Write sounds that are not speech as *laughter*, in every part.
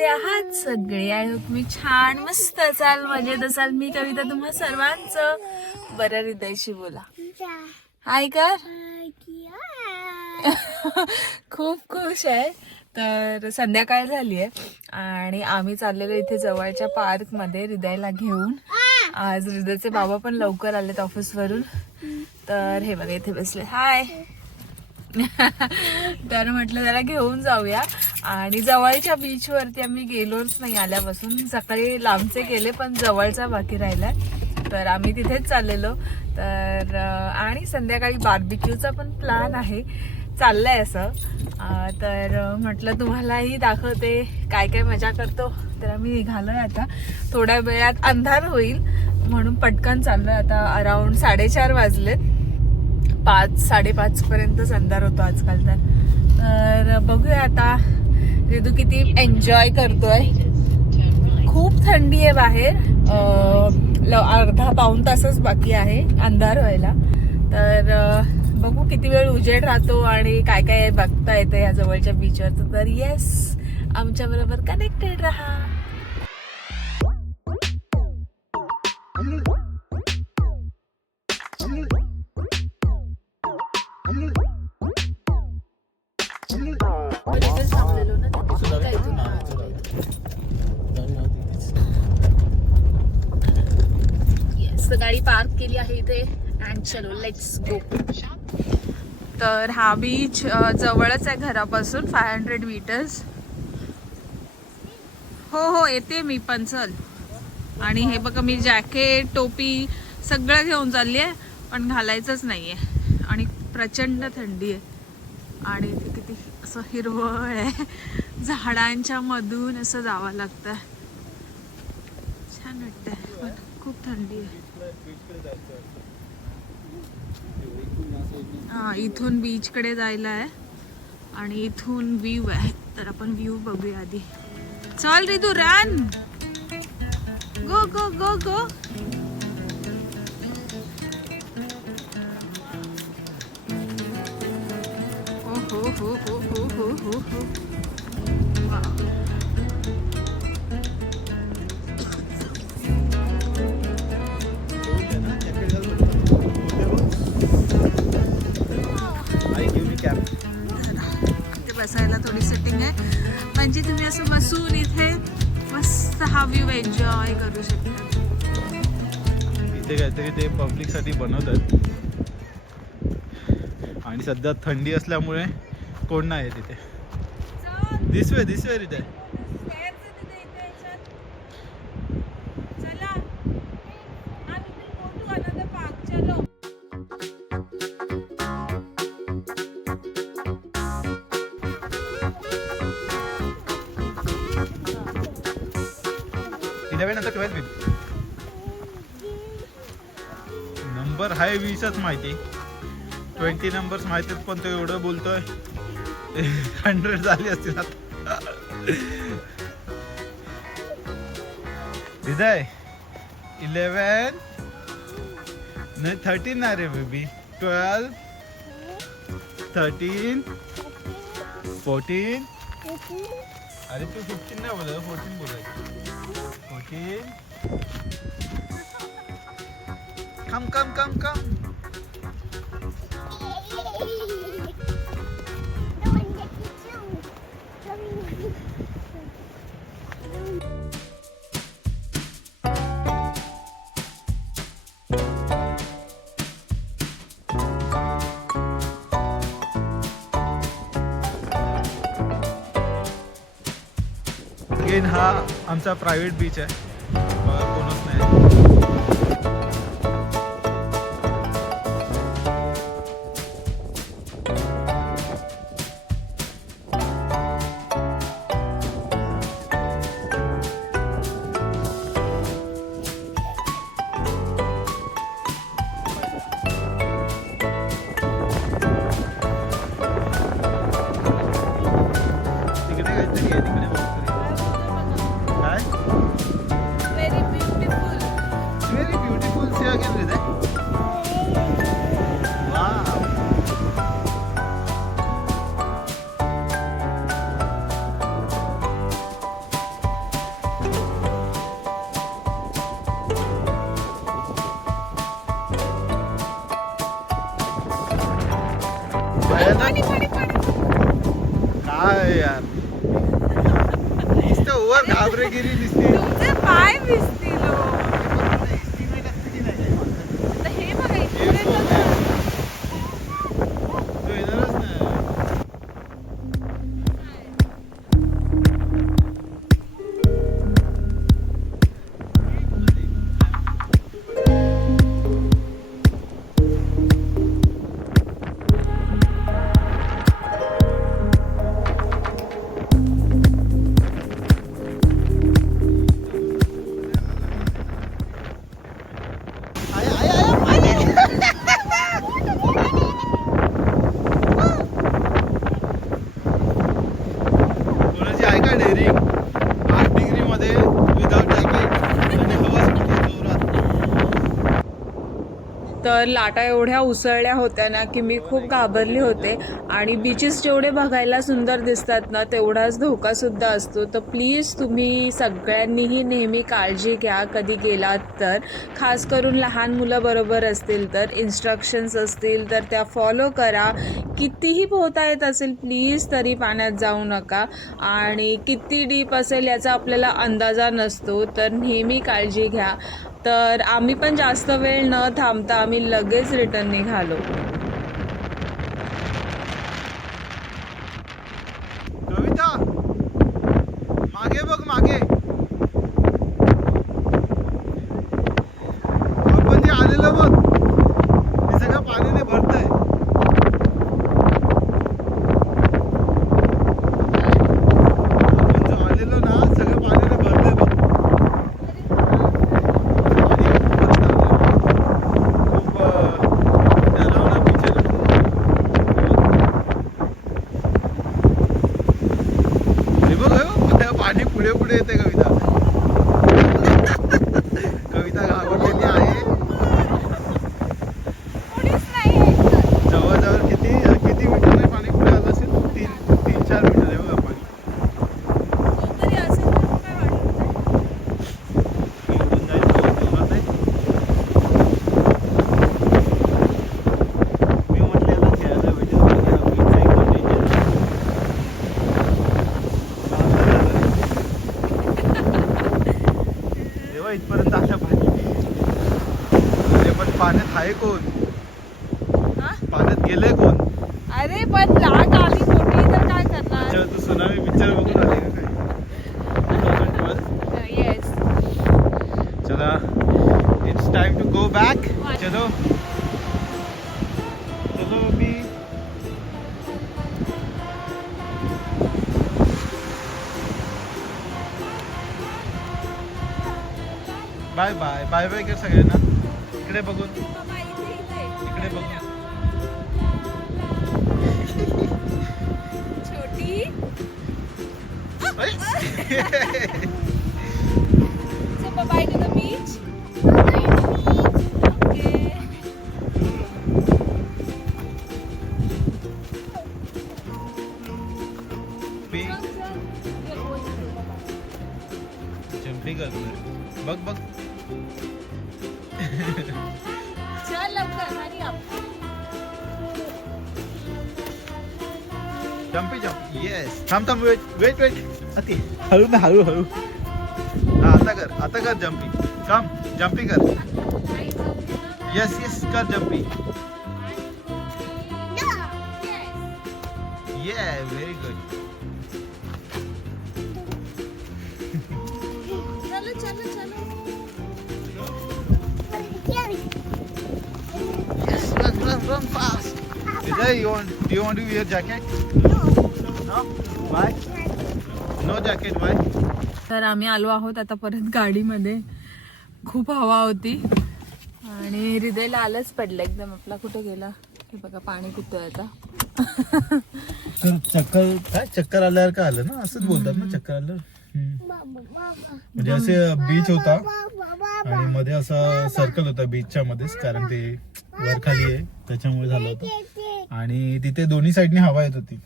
कसे आहात सगळे आय होप मी छान मस्त असाल मजेत असाल. मी कविता तुम्हा सर्वांचं बरं हृदयशी बोला. हाय कर. *laughs* खूप खुश आहे. तर संध्याकाळ झाली आहे आणि आम्ही चाललेलो इथे जवळच्या पार्कमध्ये हृदयला घेऊन. आज हृदयचे बाबा पण लवकर आलेत ऑफिसवरून तर हे बघा इथे बसले. हाय *laughs* तर म्हटलं जरा घेऊन जाऊया. आणि जवळच्या बीच वरती आम्ही गेलोच नाही आल्यापासून. सकाळी लांबचे गेले पण जवळचा बाकी राहिलाय. तर आम्ही तिथेच चाललेलो. तर आणि संध्याकाळी बार्बिक्यूचा पण प्लॅन आहे. चाललंय असं. तर म्हटलं तुम्हालाही दाखवते काय काय मजा करतो. तर आम्ही निघालोय आता. थोड्या वेळात अंधार होईल म्हणून पटकन चाललोय. आता अराऊंड साडेचार वाजलेत. पाच साडेपाचपर्यंतच अंधार होतो आजकाल तर. तर बघूया आता रिदू किती एन्जॉय करतोय. खूप थंडी आहे बाहेर. ल- अर्धा पाऊण तासच बाकी आहे अंधार व्हायला. तर बघू किती वेळ उजेड राहतो आणि काय काय बघता येतं या जवळच्या बीचवर तर येस आमच्या बरोबर कनेक्टेड राहा. चलो लेट्स गो तर हा बीच जवळच आहे घरापासून फाय हंड्रेड मीटर्स हो हो येते मी पण चल. आणि हे बघा मी जॅकेट टोपी सगळं घेऊन चालली आहे पण घालायचंच नाही आहे आणि प्रचंड थंडी आहे. आणि इथे किती असं हिरवळ आहे. झाडांच्या मधून असं जावं लागतं छान वाटतंय. पण खूप थंडी आहे. हां इथून बीचकडे जायला आहे आणि इथून व्ह्यू आहे. तर आपण व्ह्यू बघूया आधी. चल रिदू रन गो गो गो गो हो हो हो हो हो हो हो. असं बसून इथे मस्त हा व्ह्यू एन्जॉय करू शकता. इथे काहीतरी ते पब्लिकसाठी बनवतात. आणि सध्या थंडी असल्यामुळे कोण नाही आहे तिथे. दिसवे दिसवे तिथे. नंबर हाय वीसच माहिती. ट्वेंटी नंबर्स माहिती आहेत, पण तो एवढं बोलतोय. हंड्रेड झाली असतील आता. हृदय इलेवन नाही थर्टीन नाही रे बेबी ट्वेल्व थर्टीन फोर्टीन अरे तू फिफ्टीन नाही बोल फोर्टीन बोलायचं fourteen Come, come, come, come. हा आमचा प्रायव्हेट बीच आहे तर लाटा एवढ्या उसळल्या होत्या ना की मी खूप घाबरली होते. आणि बीचेस जेवढे बघायला सुंदर दिसतात ना तेवढाच धोकासुद्धा असतो. तर प्लीज तुम्ही सगळ्यांनीही नेहमी काळजी घ्या. कधी गेलात तर खास करून लहान मुलं बरोबर असतील तर इन्स्ट्रक्शन्स असतील तर त्या फॉलो करा. कितीही पोहता येत असेल प्लीज तरी पाण्यात जाऊ नका. आणि किती डीप असेल याचा आपल्याला अंदाजा नसतो तर नेहमी काळजी घ्या. तर आम्ही पण जास्त वेळ न थांबता आम्ही लगेच रिटर्न निघालो कविता मागे बघ मागे आपण जे आलेलं बघ ते सगळं पाण्याने भरतंय आपण जो आलेलो ना सगळं पाण्याने भरतंय बघ आणि खूप अं, डरावना beach आहे हे बघ हे बघ, पाणी पुढे पुढे येते कविता कविता घाबरलेली आहे जवळजवळ किती किती मीटर पाणी पुढे आलं असेल तीन तीन चार मीटर आहे बघा पाणी इकडून जाईल तो जोरात आहे. मी म्हटलं याला खेळायला भेटेल पण या beach चा एकदम danger आहे. तेव्हा इथपर्यंत आलं पाणी अरे पण पाण्यात आहे कोण पाण्यात गेले कोण? अरे पण लाट आली मोठी तर काय करणार? तू सुनामी पिक्चर बघून आली का काय? 2012? येस चला it's time to go back चलो. चलो अभी बाय बाय बाय बाय कर सगळ्यांना. इकडे बघून. बघ बघ. चल लवकर. जंपी जंप येस थांब थांब वेट वेट वेट अति हळू ना हळू हळू. हा आता कर आता कर जंपी कम जंपी कर. येस येस कर jumpy fast. Vijay, you want, do you want to wear jacket? No. Why? No jacket, why? तर आम्ही आलो आहोत आता परत गाडीमध्ये. खूप हवा होती. आणि हृदयला आलंच पडलं एकदम. आपला कुठे गेला? हे बघा पाणी पितोय आता? तर चक्कर काय? चक्कर आल्यावर का आलं ना? असंच बोलतात ना चक्कर आलं म्हणजे असे बीच होता. आणि मध्ये असा सर्कल होता बीचच्या मध्येच. कारण ते वर खाली आहे. त्याच्यामुळे झालं होतं. आणि तिथे दोन्ही साईडने हवा येत होती.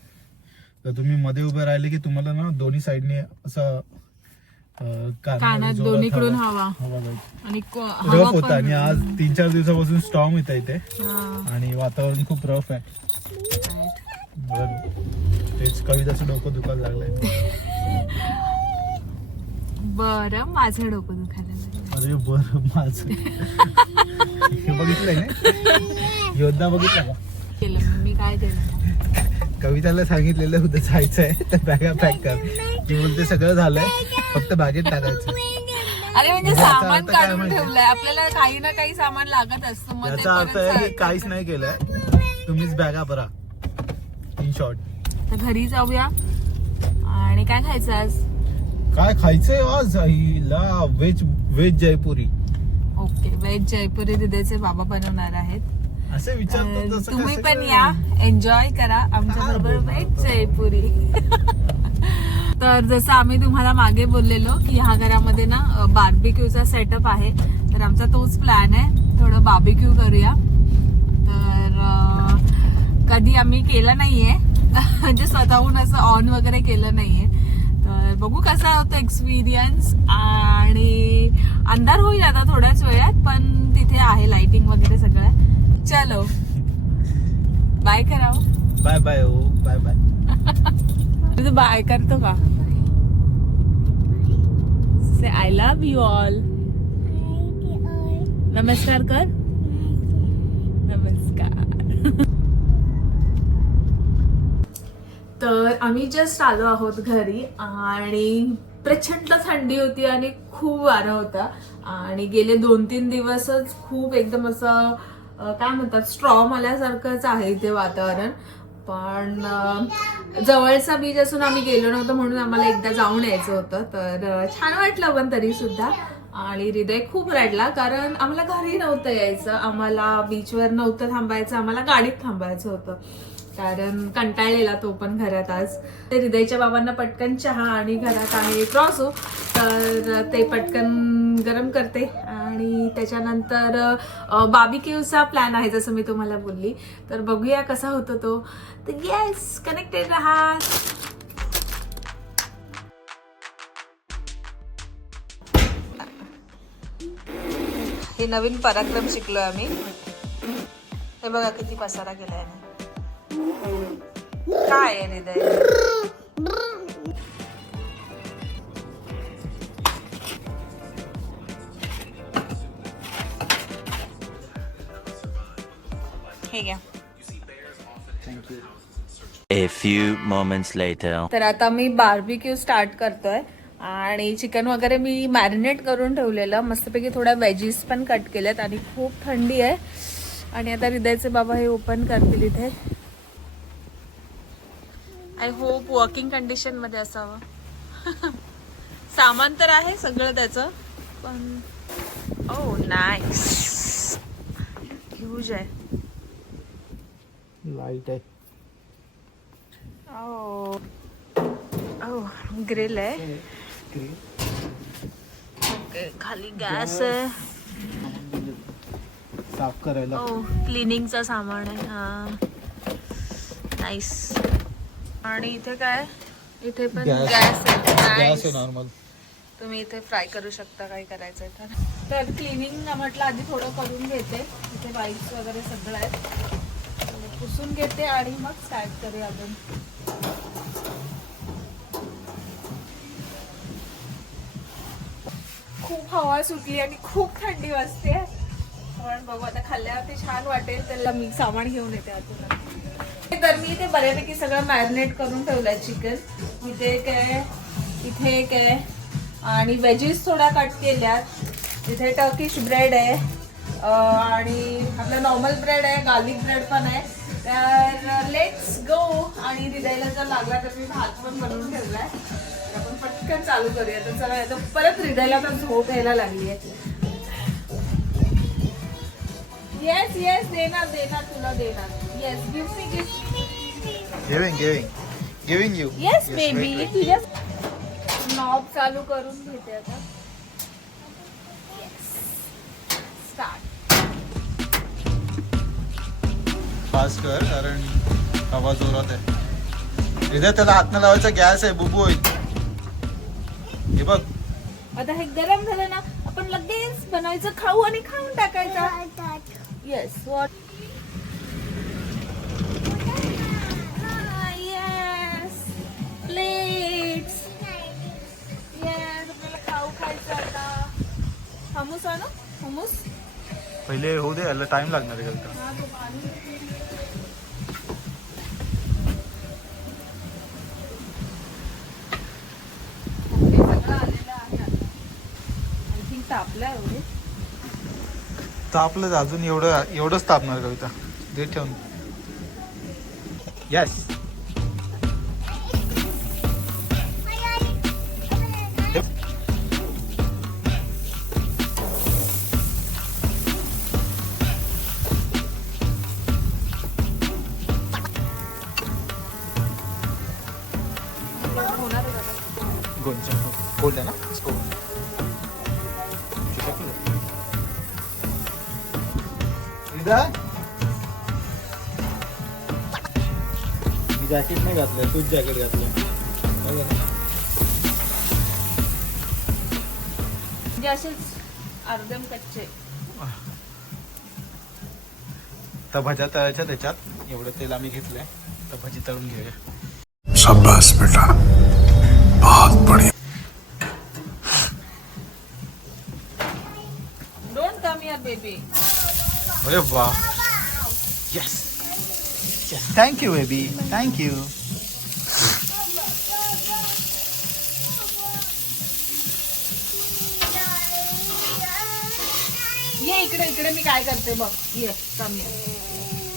तर तुम्ही मध्ये उभे राहिले की तुम्हाला ना दोन्ही साईडने असं कानात दोन्हीकडून हवा आणि रफ होता आणि आज तीन चार दिवसापासून स्टॉम येत इथे. आणि वातावरण खूप रफ आहे. तेच कविताचं डोकं दुखायला लागलंय. *laughs* बरं माझं डोकं दुखायला लागलं. अरे बर माझ. हे बघितलंय ना? योद्धा बघितला का? केलं मग मी काय केलं? कविताला सांगितलेलं होतं जायचंय. तर बॅगा पॅक कर. ती बोलते सगळं झालंय. फक्त बॅगेत टाकायचं. अरे म्हणजे सामान काय काढून माहिती? ठेवलंय. आपल्याला काही ना काही सामान लागत असतं मग ते याचा अर्थ परत आहे की काहीच नाही केलंय. तुम्हीच बॅगा भरा. इन शॉर्ट तर घरी जाऊया. आणि काय खायचं आज? काय खायचंय आज? आईला veg veg Jaipuri. Okay veg Jaipuri दिदेचे बाबा बनवणार आहेत. असे तसं तुम्ही कसं पण काय? या. एन्जॉय करा. आमच्या बरोबर व्हेज आता? जयपुरी. *laughs* तर जसं आम्ही तुम्हाला मागे बोललेलो की ह्या घरामध्ये ना बार्बिक्यूचा सेटअप आहे. तर आमचा तोच प्लॅन आहे. थोडं बार्बिक्यू करूया. तर अं, कधी आम्ही केलं नाहीये. *laughs* म्हणजे स्वतःहून असं ऑन वगैरे केलं नाहीये. बघू कसा होतो एक्सपिरियन्स आणि अंधार होईल आता थोड्याच वेळात पण तिथे आहे लाइटिंग वगैरे सगळं. चलो. बाय कराव बाय बाय हो. बाय बाय *laughs* तुझं बाय करतो का? Say I love you all नमस्कार कर. नमस्कार. *laughs* तर आम्ही जस्ट आलो आहोत घरी आणि प्रचंड थंडी होती आणि खूप वारा होता. आणि गेले दोन तीन दिवसच खूप एकदम असं काय म्हणतात स्ट्रॉम आल्यासारखंच आहे इथे वातावरण. पण जवळचा बीच असून आम्ही गेलो नव्हतो म्हणून आम्हाला एकदा जाऊन यायचं होतं. तर छान वाटलं पण तरी सुद्धा. आणि हृदय खूप रडला कारण आम्हाला घरी नव्हतं यायचं. आम्हाला बीचवर नव्हतं थांबायचं. आम्हाला गाडीत थांबायचं होतं. कारण कंटाळलेला तो पण घरात आज. ते हृदयच्या बाबांना पटकन चहा आणि घरात आहे क्रॉसो तर ते पटकन गरम करते. आणि त्याच्यानंतर बाबिक्यूचा प्लॅन आहे जसं मी तुम्हाला बोलली. तर बघूया कसा होतो तो. तर येस कनेक्टेड राहा हे नवीन पराक्रम शिकलो आम्ही. हे बघा किती पसारा केलाय ना. काय आहे हृदय हे घ्या. A few moments later. तर आता मी बार्बिक्यू स्टार्ट करतोय आणि चिकन वगैरे मी मॅरिनेट करून ठेवलेलं. मस्तपैकी थोड्या वेजीस पण कट केल्यात आणि खूप थंडी आहे. आणि आता हृदयचे बाबा हे ओपन करतील इथे. आय होप वर्किंग कंडिशनमध्ये असावं. सामान तर आहे सगळं त्याचं पण ओ नाईस ह्यूज आहे. लाइट आहे. ओ ओ ग्रिल आहे. ओके खाली गॅस आहे. साफ करायला. ओ क्लिनिंगचा सामान आहे हा. नाईस आणि इथे काय? इथे पण. गॅस. आहे. नॉर्मल तुम्ही इथे फ्राय करू शकता काही करायचंय तर. तर क्लिनिंग म्हटलं आधी थोडं करून घेते. इथे वाईट्स वगैरे सगळं आहे पुसून घेते आणि मग स्टार्ट करूया अजून. खूप हवा सुटली आणि खूप थंडी वाजते. पण बघू आता खाल्ल्यावरती छान वाटेल त्याला मी सामान घेऊन येते अजून तर मी इथे बऱ्यापैकी सगळं मॅरिनेट करून ठेवलंय चिकन इथे काय इथे एक आहे आणि वेजीस थोड्या कट केल्यात. इथे टर्किश ब्रेड आहे. आणि आपलं नॉर्मल ब्रेड आहे गार्लिक ब्रेड पण आहे. तर लेट्स गो आणि हृदयाला जर लागला तर मी भात पण बनवून ठेवलाय. आहे आपण पटकन चालू करूया. तर चला तर परत हृदयाला तर झोप यायला लागली आहे येस येस देणार देणार तुला देणार. Yes gift me gift giving giving giving you yes baby तुझ्या नॉब चालू करून घेते आता. स्टार्ट फास्ट कर कारण हवा जोरात आहे. इथे त्याला हात न लावायचा गॅस आहे बुबू होईल. हे बघ. आता हे गरम झालं ना आपण लगेच बनवायचं खाऊ आणि खाऊन टाकायचं. येस वॉट प्लेट्स येस आहे ना? पहिले होऊ दे याला टाइम लागणार आहे का तापलं अजून एवढं एवढंच तापणार कविता. दे ठेवून. येस जॅकेट नाही घातलं तूच जॅकेट घातलं. म्हणजे असेच अर्धम कच्चे. तर भज्या तळायच्या त्याच्यात एवढं तेल आम्ही घेतलंय. तर भजी तळून घेऊया. शाबाश बेटा. बहुत बढ़िया. डोंट कम हियर बेबी अरे वा. येस थँक्यू बेबी थँक्यू ये इकडे इकडे मी काय करते बघ. ये कमी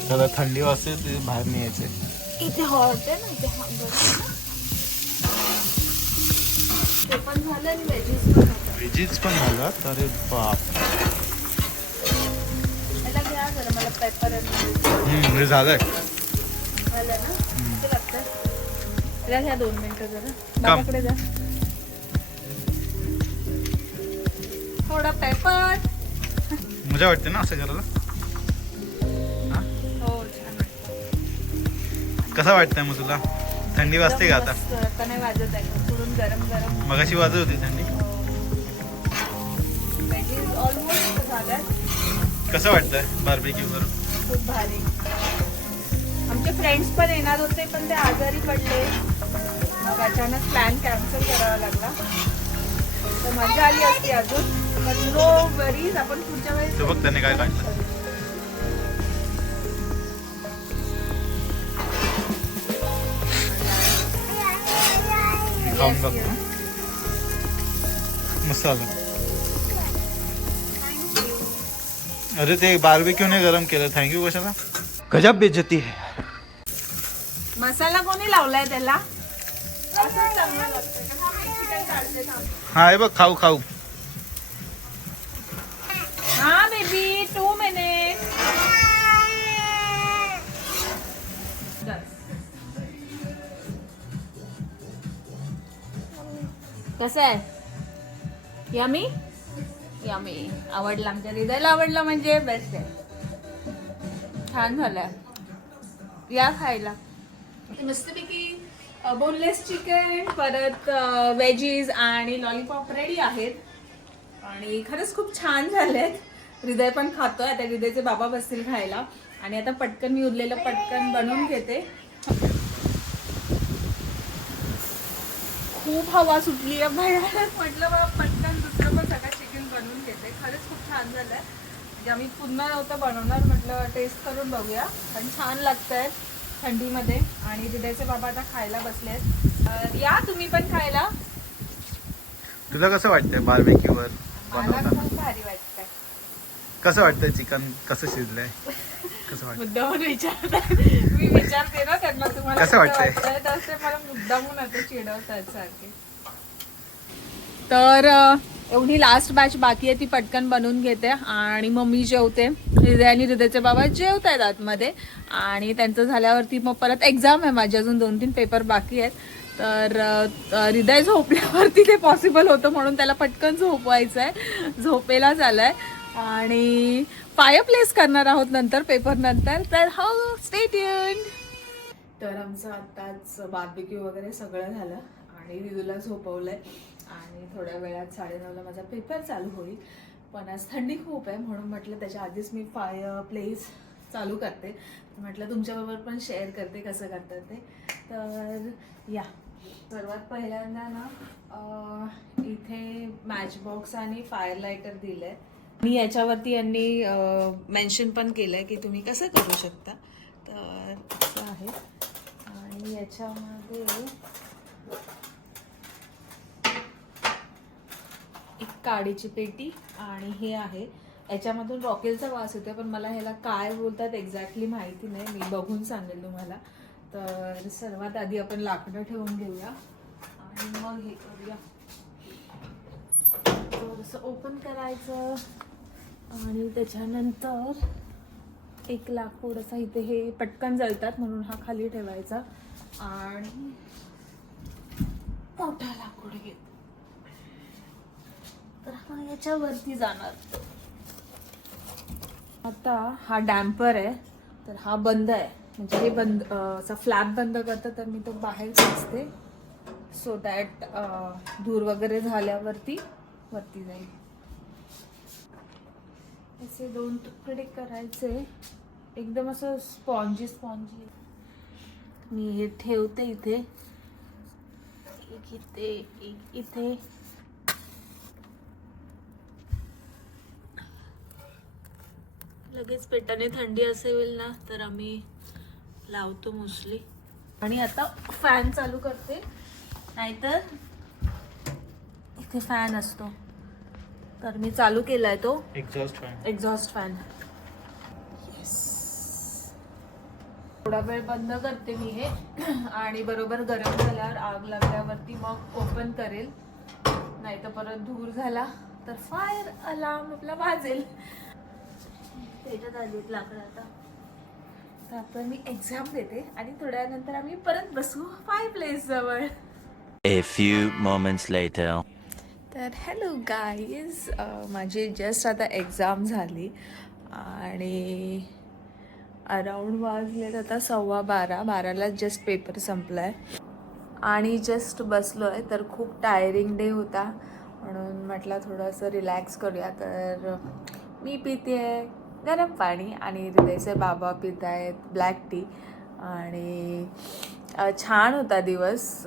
त्याला थंडी वाजते ते बाहेर नाही यायचे इथे हॉट आहे ना इथे hot आहे ना. ते पण झालं आणि वेजीस पण होतं व्हेजीज पण झाला अरे बाप. याला घ्या जरा मला पेपर हम्म, झालंय. ना? दोन मिनिटं जरा. काम. बाबाकडे जा थोडा पेपर मजा वाटते ना असं करायला? हा? कसं वाटतंय मग तुला? थंडी वाजते का आता? आता नाही वाजत आहे. पुढून गरम गरम. मगाशी वाजत होती थंडी. ऑलमोस्ट कसं वाटतंय? बार्बेक्यू करून. खूप भारी. फ्रेंड्स पण येणार होते पण ते आजारी पडले. मग अचानक प्लॅन कॅन्सल करावा लागला. तर मजा आली असती अजून. पण नो वरीज आपण पुढच्या वेळेस ते बघ त्याने काय काढलं मी खाऊन बघतो मस्त आलं अरे ते बार्बेक्यू ने गरम केलं. थँक्यू कशाला? गजब बेजती है। मसाला कोणी लावलाय त्याला? हा. हा बघ खाऊ खाऊ. हा बेबी टू मिनिट कसं आहे? यमी यमी आवडला आमच्या हृदयाला आवडला म्हणजे बेस्ट आहे. छान झालंय. या खायला. मस्तपैकी बोनलेस चिकन परत वेजीज आणि लॉलीपॉप रेडी आहेत. आणि खरंच खूप छान झालेत. हृदय पण खातोय. आता हृदयचे बाबा बसतील खायला. आणि आता पटकन मी उरलेलं पटकन बनवून घेते. खूप हवा सुटली आहे भयानक म्हटलं बाबा पटकन दुसरं पण सगळं चिकन बनवून घेते. खरंच खूप छान झालंय. म्हणजे आम्ही पुन्हा नव्हतं बनवणार म्हटलं टेस्ट करून बघूया. पण छान लागतंय. थंडीमध्ये आणि हृदयचे बाबा आता खायला बसलेत या तुम्ही पण खायला. तुला कसं वाटतंय बार्बेक्यू वर मला बनवताना? खूप भारी वाटतंय. कसं वाटतंय चिकन? कसं शिजलंय? कसं वाटतं मुद्दामून विचारतात मी विचारते ना त्यांना तुम्हाला कसं वाटतंय? तर ते मला मुद्दामून आता चिडवतात सारखे. तर अ, एवढी लास्ट बॅच बाकी आहे ती पटकन बनवून घेते. आणि मग मी जेवते. हृदय आणि हृदयचे बाबा जेवत आहेत आतमध्ये. आणि त्यांचं झाल्यावरती मग परत एक्झाम आहे माझी. अजून दोन तीन पेपर बाकी आहेत. तर हृदय झोपल्यावरती ते पॉसिबल होतं म्हणून त्याला पटकन झोपवायचं आहे. झोपेला आहे आणि फायर प्लेस करणार आहोत नंतर पेपर नंतर. तर हो स्टेट तर आमचं आत्ताच बार्बिक्यू वगैरे सगळं झालं. आणि रिदूला आहे आणि थोड्या वेळात साडेनऊला माझा पेपर चालू होईल. पण आज थंडी खूप आहे म्हणून म्हटलं त्याच्या आधीच मी फायर प्लेस चालू करते. म्हटलं तुमच्याबरोबर पण शेअर करते कसं करतात ते. तर या. सर्वात पहिल्यांदा ना इथे मॅच बॉक्स आणि फायर लायटर आहे मी याच्यावरती यांनी मेन्शन पण केलं आहे की तुम्ही कसं करू शकता. तर असं आहे. आणि याच्यामध्ये एक काडीची पेटी आणि हे आहे. याच्यामधून रॉकेलचा वास येतोय पण मला ह्याला काय बोलतात एक्झॅक्टली माहिती नाही. मी बघून सांगेल तुम्हाला. तर सर्वात आधी आपण लाकडं ठेवून घेऊया. आणि मग हे करूया. थोडंसं ओपन करायचं. आणि त्याच्यानंतर एक लाकूड असा इथे हे पटकन जळतात म्हणून हा खाली ठेवायचा. आणि मोठा लाकूड घेत तर हा याच्यावरती जाणार. आता हा डॅम्पर आहे तर हा बंद आहे. म्हणजे हे बंद असा फ्लॅप बंद करतं तर मी तो बाहेर खेचते. सो दॅट धूर वगैरे झाल्यावरती वरती जाईल. असे दोन तुकडे करायचे. एकदम असं स्पॉन्जी स्पॉन्जी. मी हे ठेवते इथे. एक इथे एक इथे. लगेच पेटाने थंडी असेल ना तर आम्ही लावतो मोस्टली. आणि आता फॅन चालू करते. नाहीतर इथे फॅन असतो. तर मी चालू केलाय तो. एक्झॉस्ट फॅन एक्झॉस्ट फॅन थोडा वेळ बंद करते मी हे. आणि बरोबर गरम झाल्यावर आग लागल्यावरती मग ओपन करेल. नाही तर परत धूर झाला तर फायर अलार्म आपला वाजेल. पेटत आलीत लाकडं आता. तर आता मी एक्झाम देते आणि थोड्या नंतर आम्ही परत बसू फाय प्लेस जवळ. A few moments later. तर हॅलो गाईज माझी जस्ट आता एक्झाम झाली आणि अराऊंड वाजलेत आता सव्वा बारा बाराला जस्ट पेपर संपला आहे आणि जस्ट बसलो आहे तर खूप टायरिंग डे होता. म्हणून म्हटलं थोडंसं रिलॅक्स करूया. तर मी पिते आहे गरम पाणी आणि हृदयचे बाबा पित आहेत ब्लॅक टी आणि छान होता दिवस.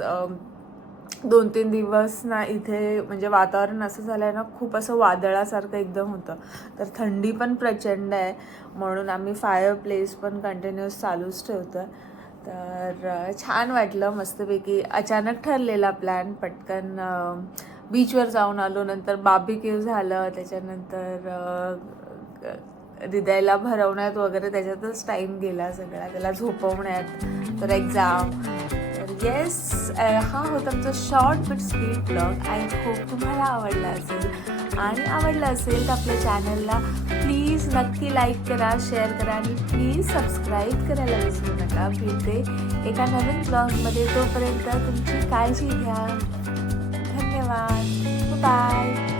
दोन तीन दिवस ना इथे म्हणजे वातावरण असं झालं आहे ना खूप असं वादळासारखं एकदम होतं. तर थंडी पण प्रचंड आहे. म्हणून आम्ही फायर प्लेस पण कंटिन्युअस चालूच ठेवतो तर छान वाटलं मस्तपैकी. अचानक ठरलेला प्लॅन पटकन बीचवर जाऊन आलो. नंतर बार्बिक्यू झालं. त्याच्यानंतर हृदयाला भरवण्यात वगैरे त्याच्यातच टाईम गेला सगळा. त्याला झोपवण्यात तर एक्झाम तर येस हा होता आमचा short but sweet blog I hope तुम्हाला आवडला असेल. आणि आवडलं असेल तर आपल्या चॅनलला प्लीज नक्की लाईक करा शेअर करा आणि प्लीज सबस्क्राईब करायला विसरू नका. भेटते एका नवीन ब्लॉगमध्ये तोपर्यंत तुमची काळजी घ्या. धन्यवाद. बाय